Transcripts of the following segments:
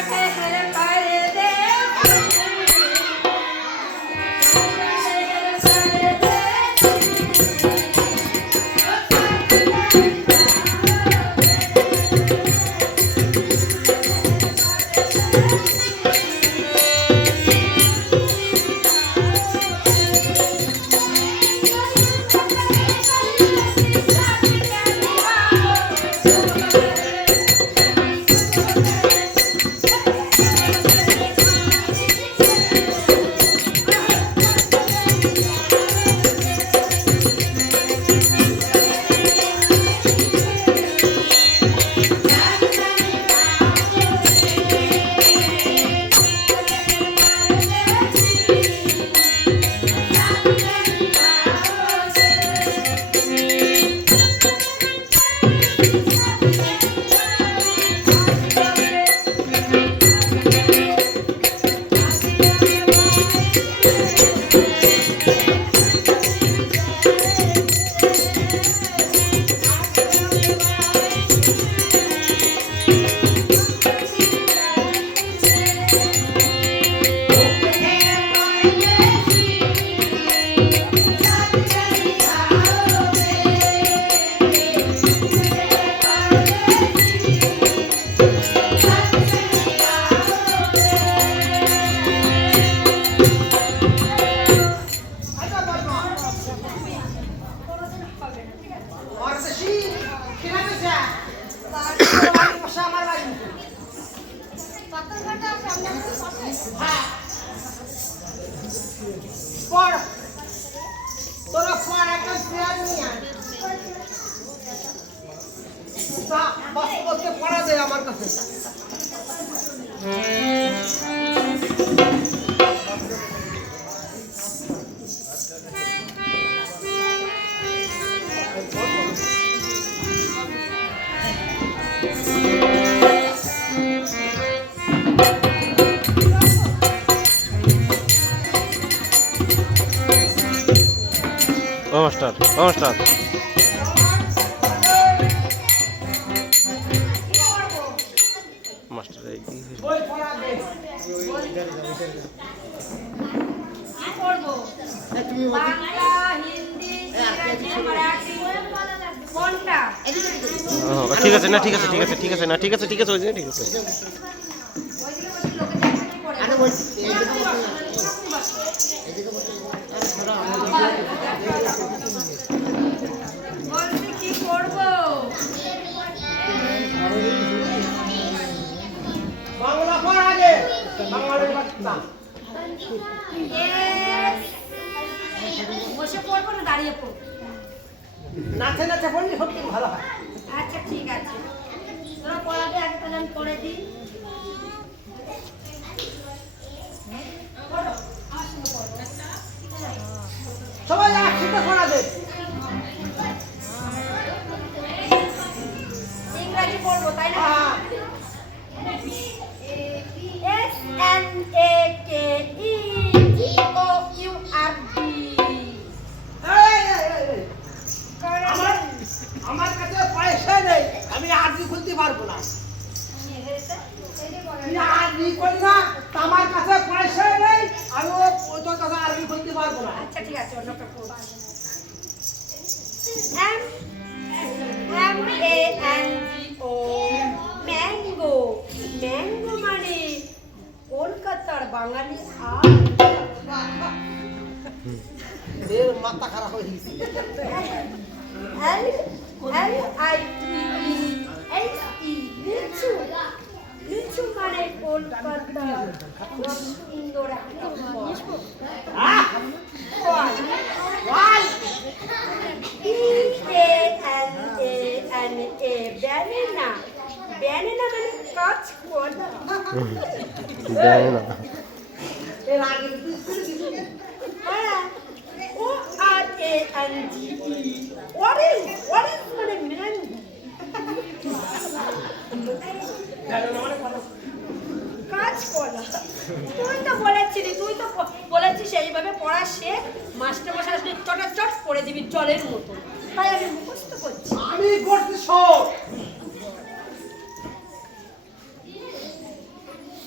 নমস্কার নমস্কার মাস্টার এই কি করব বাংলা হিন্দি ইংরেজি মারাঠি কোনটা ঠিক আছে না ঠিক আছে ঠিক আছে ঠিক আছে না ঠিক আছে ঠিক আছে ওই যে ঠিক আছে আরে বলছি কি করব বাংলা পড় আগে বাংলার বাচ্চা বসে পড়বো না দাঁড়িয়ে পড়বো নাচে নাচে পড়লে সত্যি ভালো হয় আচ্ছা ঠিক আছে তোরা পড়াবে আগে তাহলে আমি পড়ে দিই সবাই একসাথে পড়াবে ইংরেজি পড়বো তাই না আমার কাছে পয়সা নেই আমি আরবি খুলতে পারবো না আরবি করি না আমার কাছে পয়সা নেই আমি তোর কাছে আরবি খুলতে পারবো না আচ্ছা ঠিক আছে অন্যটা পড়বো M-A-N-G-O ম্যাঙ্গো ম্যাঙ্গো মানে কলকাতার বাঙালি এর মাথা খারাপ হয়ে গেছে L-I-T-E-H-E লিচু লিচু মানে কলকাতার সুন্দর একটা ফল B-A-N-A-N-A ব্যানানা ব্যানানা মানে কাঁচকলা ব্যানানা এর আগে O-R-A-N-G-E অরেঞ্জ অরেঞ্জ মানে ম্যাঙ্গো কাঁচকলা তুই তো বলেছিস এইভাবে পড়া শেখ মাস্টারমশাই আসলে চটাচট করে দিবি জলের মতো তাই আমি মুখস্থ করছি আমি করছি সব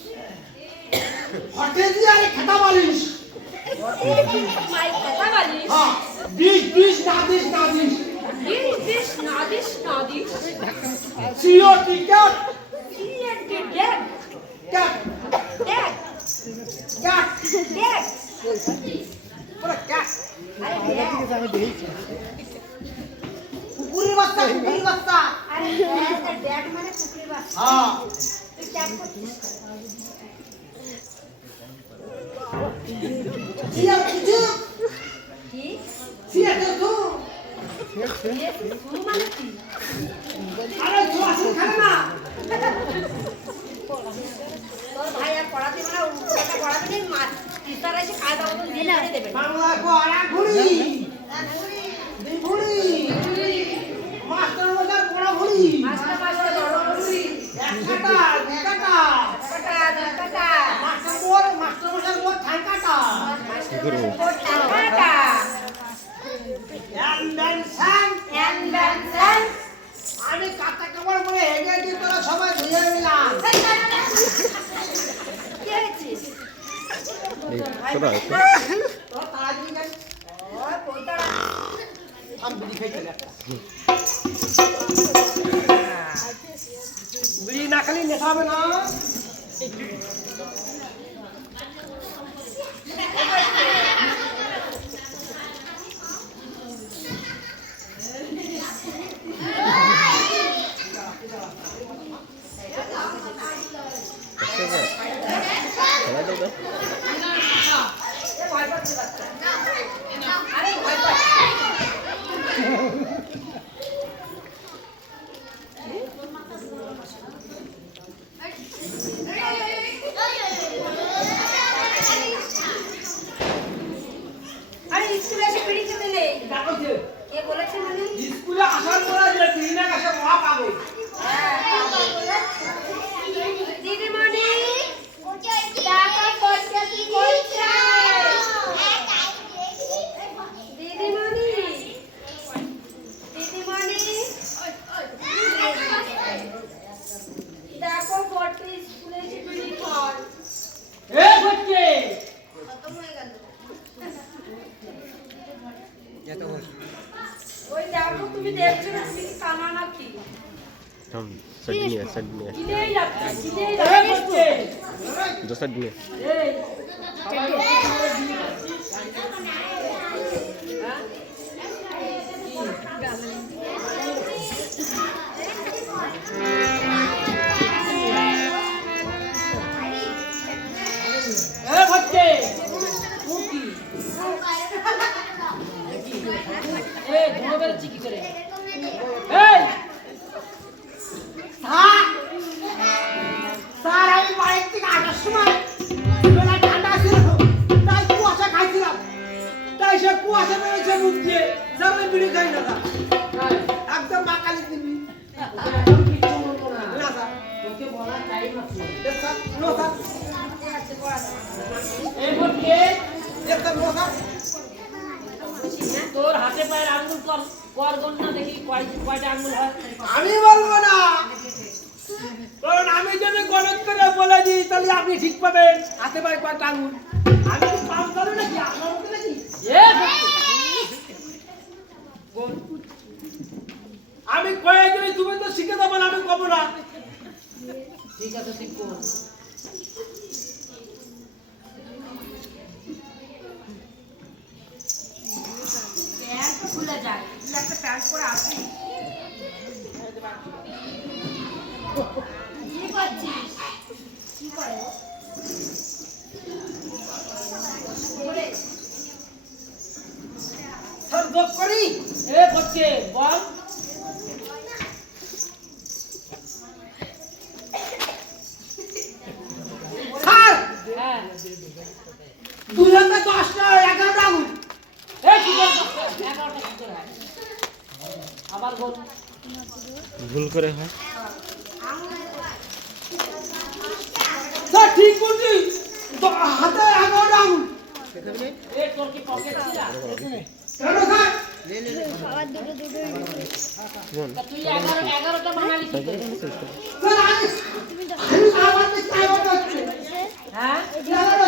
হটে দিয়ে আরে খেতা বালিশ মাই কথা বলিস হ্যাঁ ডিশ না দিস দিস না দিস সিও টিকেট দেখ ক্যাট দেখ ক্যাট দেখ পুরো ক্যাট আরে দেখ কুকুরের বাচ্চা আরে দেখ মানে কুকুরের বাচ্চা হ্যাঁ তুই ক্যাট করছিস সিও কিছু কি সিও কিছু তুই মানে কি আরে তুই আসল খাবে না তোর ভাই আর পড়াতে মানে উল্টোটা পড়াতে নেই টিচার এসে কায়দা মতন দিয়ে দেবে বাংলা কো আড়া ঘুরি দুই ঘুরি মাস্টার মশাই পড়া ঘুরি মাস্টার বড় ঘুরি এক কাটা দুই কাটা টাকা মাস্টার মশাই মোর ঠাই কাটা টাকা অ্যান্ডেনশন আমি কাটা কাপড় পরে হেগে দিয়ে তোরা সবাই ধুয়ে নিলাম কি হয়েছে ছোট তো তাড়াতাড়ি গেল ওই কোনটা আমি বিড়ি খাই চলে বিড়ি না খালি নেশা হবে না ভয় পাচ্ছে বাচ্চা আরে ভয় পাচ্ছে আরে স্কুলে এসে বিড়ি খেতে নেই কাগজে কে বলেছে মানে স্কুলে আসার পরে যে বিড়ি না কাছে মহা পাগল দিদিমণি টাকা পয়সা কি করছে দিদিমণি দেখো বড় স্কুলে এসে বিড়ি খায় এ বচ্চে ওই দেখো তুমি দেখছো না তুমি কি কানা নাকি কিনেই রাখছি এ বচ্চে এই এ বচ্চে কুকি এ ধোয়া বেরোচ্ছি কি করে এই স্যার আমি বাড়ির থেকে আসার সময় বেলা ঠান্ডা ছিল তাই কুয়াশা খাইছিলাম তাই সে কুয়াশা বেরোচ্ছে মুখ দিয়ে স্যার আমি বিড়ি খাই না স্যার একদম বাকালি দিবি না স্যার তোকে বলার টাইম আছে স্যার নো স্যার এই বলকে স্যার নো স্যার তোর হাতে পায়ের আঙ্গুল কর গণনা দেখি কয়টা আঙ্গুল হয় আমি বলবো না কারণ আমি যদি গণিত করে বলে দিই তাহলে আপনি ঠিক পাবেন হাতে পায়ে কয়টা আঙুল আমি কি পাস করব নাকি আপনার মতো নাকি আমি কয়ে দিলে তুমি তো শিখে দেবো না আমি কব না ঠিক আছে ঠিক করো প্যান্ট তো খুলে যায় তুই একটা প্যান্ট পরে আসবি কি করছিস কি করে স্যার যোগ করি এ বচ্চে বল স্যার হ্যাঁ 2010টা 11টা আঙুল এ কি করছিস 11টা কি করে হয়? আবার বল ভুল করে হয় স্যার ঠিক বলছি হাতে 11টা আঙুল এ তোর কি পকেট ছিল কেন স্যার তা তুই 11টা বানালি কি করে? স্যার আমি আমার চাই হচ্ছে হ্যাঁ স্যার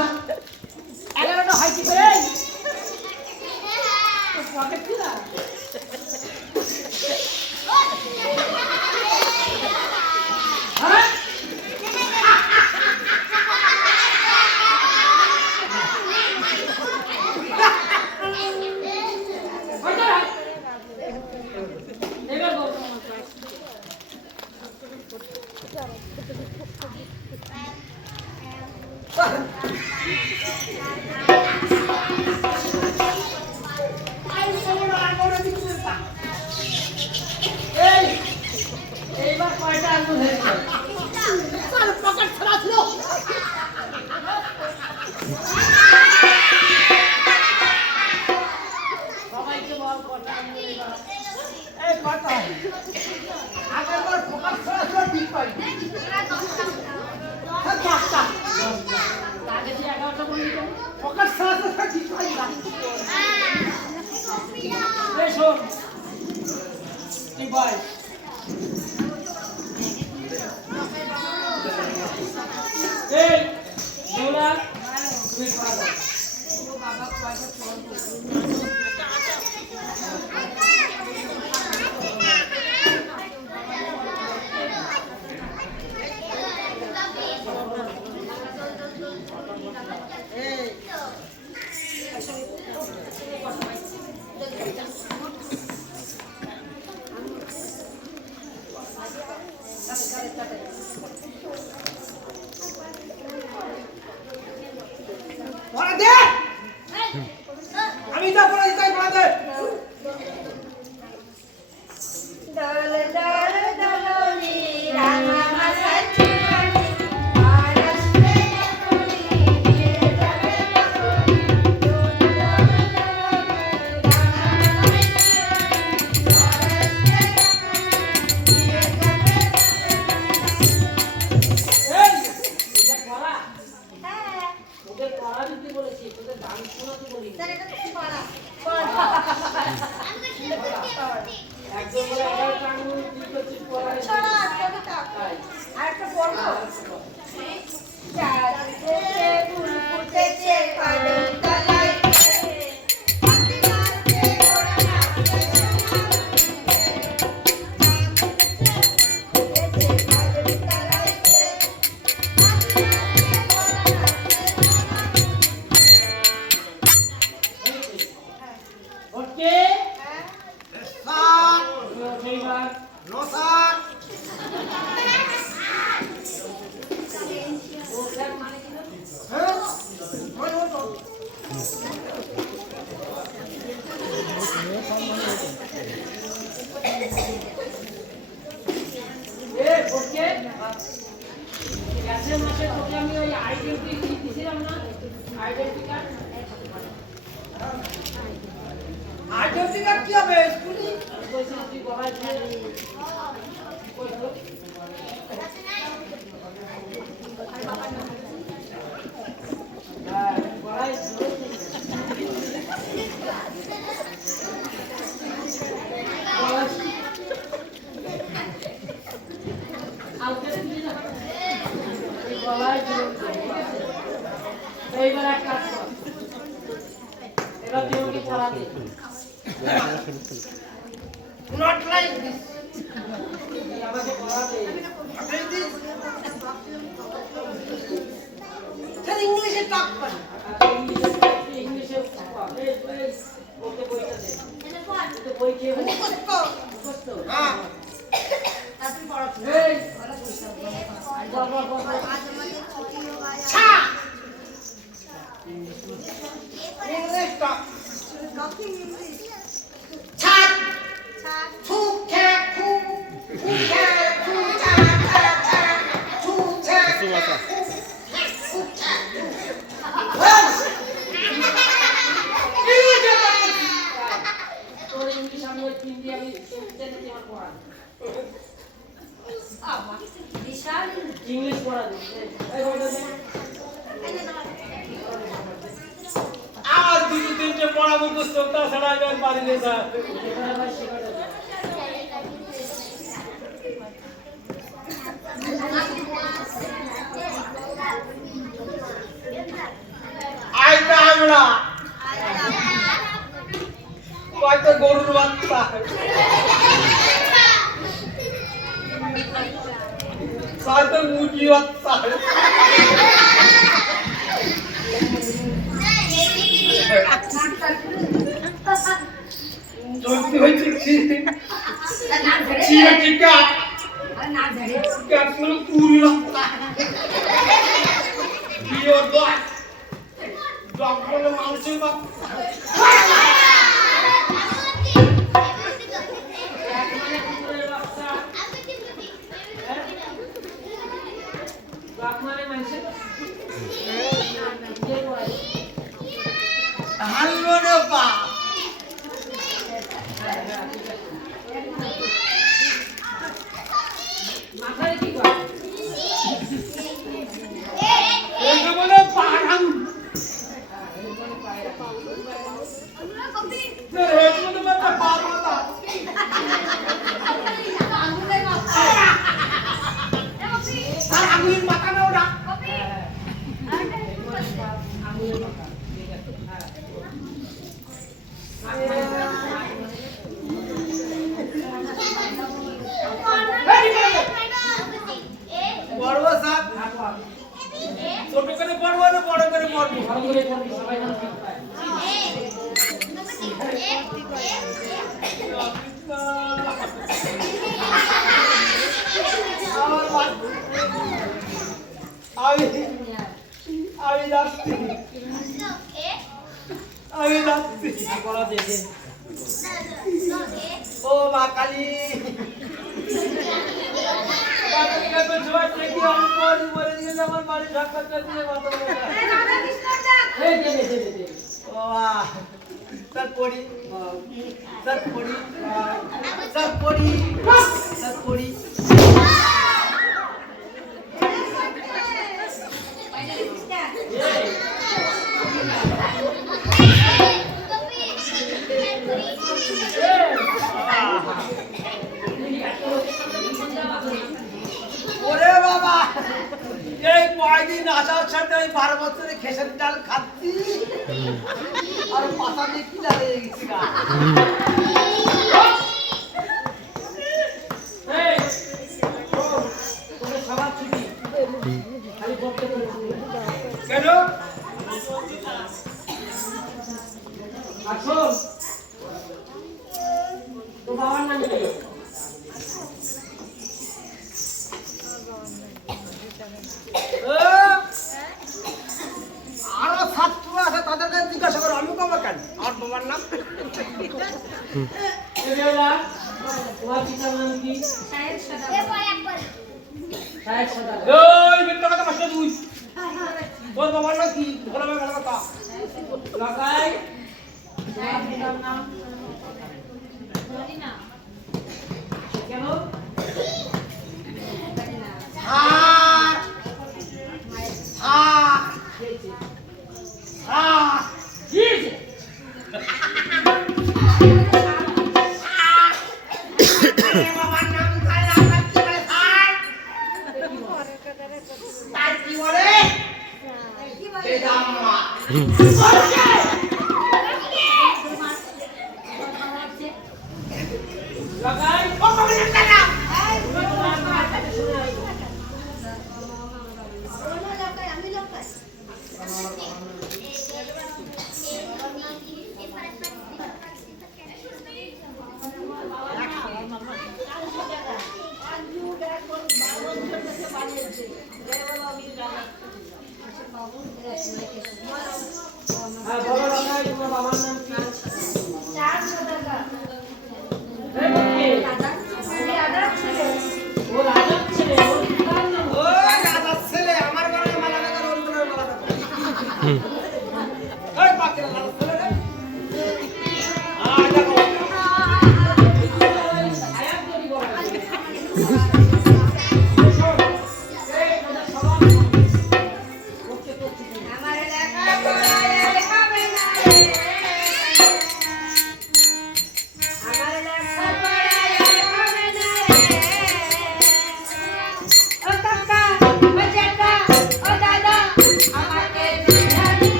এইবার কয়টা আঙুল হয়েছে? পকেট ছাড়া ছিল। সবাইকে বল কটা আঙুল এবার। এই কথা আগের বার পকেট ছাড়া ছিল ঠিক পাই। হ্যাঁ, 10টা। আগে তুই 11টা বললি কেন? পকেট ছাড়া ছিল ঠিক পাই না। এই শোন, তুই বল। এই দৌড়া, তুমি পারো। পড়া দে। আমি যা পড়াই তাই পড়া দে। দল দল দলনি রাঙা মাথা চুড়ানি আর আসবে যখনই দিয়ে যাবে তখনই দল দল দলনি রাঙা মাথা চুড়ানি আর আসবে যখনই দিয়ে যাবে এই, এটা পড়া। হ্যাঁ তোদের পড়া দিতে বলেছি, তোদের গান শোনাতে বলিনি। স্যার এটা তো পড়া একজন বলে 11টা আঙুল, তুই করছিস পড়া। ছড়া কবিতা তাই। আর একটা পড়বো চাঁদ উঠেছে ফুল ফুটেছে কদম তলাইতে হাতি নাচছে ঘোড়া নাচছে উঠেছে কদম তলাইতে হাতি নাচছে ঘোড়া নাচছে ওকে, স্যার, তুমি ওঠো এবার। No sir. ও স্যার মানে কি না? হ্যাঁ? ওই ওটো। এ, ওকে। গ্যাসের মাসে তোকে আমি ওই আইডেন্টি দিয়েছিলাম না? Identity card. আইডেন্টি কার্ড কি হবে স্কুলে? বলছিলাম তুই গলায় দিয়ে ওই তো। হ্যাঁ, গলায় দিয়ে। এইবার এক কাজ কর, এবার তুই ওকে পড়া দে। Not like this. তুই আমাকে পড়া দে। Not like this. স্যার ইংলিশে টক করে। ইংলিশে ওকে বইটা দে। ওকে বই খেয়ে মুখস্থ। মুখস্থ। হ্যাঁ। এই, বল, বল, বল, বল। ছা। ইংলিশ টক। ছাদ। ছু খে খু। খু খে খু ছা ছা ছা। ছু ছা ছা খু। খু ছা খু। বল। ইংলিশে টক করছি। তোর ইংলিশ আমি ওই হিন্দি আমি জেনে আমার পড়া। বিশাল ইংলিশ পড়া দে। এই বইটা দে। আজ দুটো তিনটে পড়া মুখস্থ তাছাড়া আমি পারি না স্যার। এবার আবার শেখাটা দে। আইতা আমরা কয়টা গরুর বাচ্চা কয়টা মুরগি বাচ্চা চলতে হয়েছে চিকা ক্যাপসুল পুরি বাচ্চা বিয়ে ডগ বলে মানুষের বাপ কুকুরের বাচ্চা বাপ মানে মানুষের হারলো রে বাপ মাথায় কি করে এটা বলে পাড় আঙুল হেড মনে মাথা পা মাথা আর আঙুলের মাথা না ওটা আঙুলের মাথা ঠিক আছে পড়বো স্যার ছোট করে পড়বো না বড় করে পড়বো ভালো করে পড়বি সবাই যেন ঠিক পায় আমি আমি যাচ্ছি আমি যাচ্ছি বলা দে দে ও মা কালী আমার বাড়ি ঢাকা দিয়ে মাথা এই দে দে দে দে ও স্যার পড়ি স্যার পড়ি স্যার পড়ি স্যার পড়ি ওরে বাবা এই কয়দিন আসার সাথে ওই 12 বছরে খেসার ডাল খাচ্ছি আর পাতা দিয়ে কি লাগে গেছি গা এই তোর সবার ছুটি খালি পড়তে করে কেন আসল তো বাবার নাম কি আরো ছাত্র আছে তাদের কাছে জিজ্ঞাসা করো আমি কবে কেন আর তোমার নাম এবেলা তোমার পিতার নাম কি সাহেব সদা সাহেব সদা এই মিথ্যা কথা মাস্টার তুই তোর বাবার নাম কি বলো ভালো কথা লাগাই তোমার পিতার নাম কেন আর আর আর কি বাবার নাম তাই আপনার কি বলে স্যার তাই কি বলে বেদাম্মা লাগাই ও বাবার নাম না হ্যাঁ বলো লাগাই তোমার বাবার নাম কি চার সদা এই কে আদা ছেলে ও রাজার ছেলে ওর পিতার নাম ও রাজার ছেলে আমার গলায় মালা লাগানো ওর গলায় মালা লাগানো এই বাকিরা রাজার ছেলে রে দেখো আয়াত করি বলা আমার লেখা পড়ায় হবে না রে আমার লেখা পড়ায় হবে না রে ও কাকা ও জ্যাঠা ও দাদা আমাকে বুঝাবি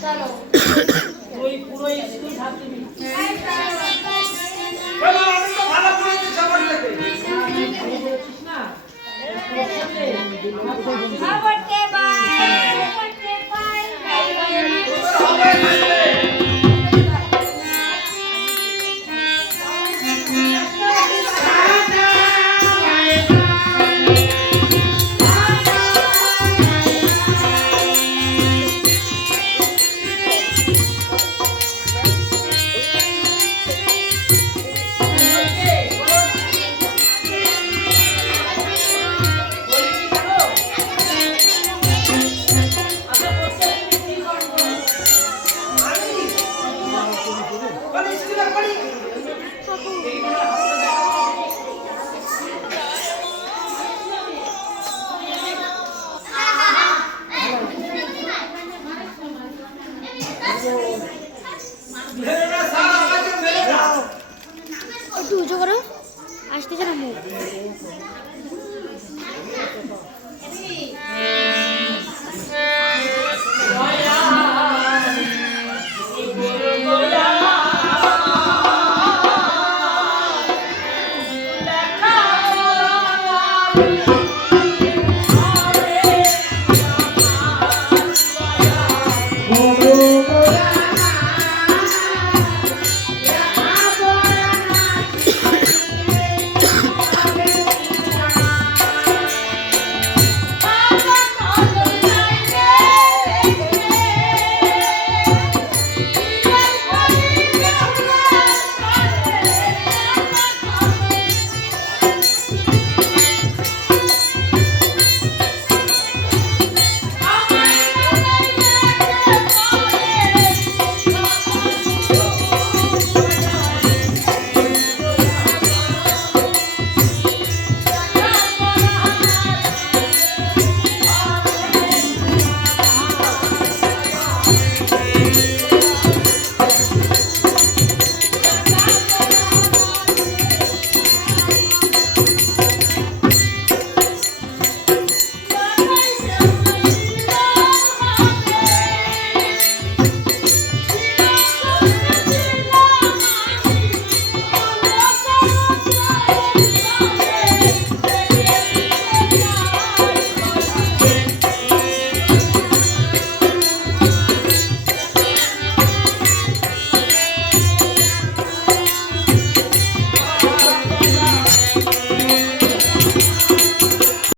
চলো তুই পুরো স্কুল ঝাড় দিবি। বলো, আমি তো ভালো করে দিচ্ছি আমার থেকে। তুই বলছিস না? খবরকে বাই খবরকে বাই বাই বাই তোদের হবে না।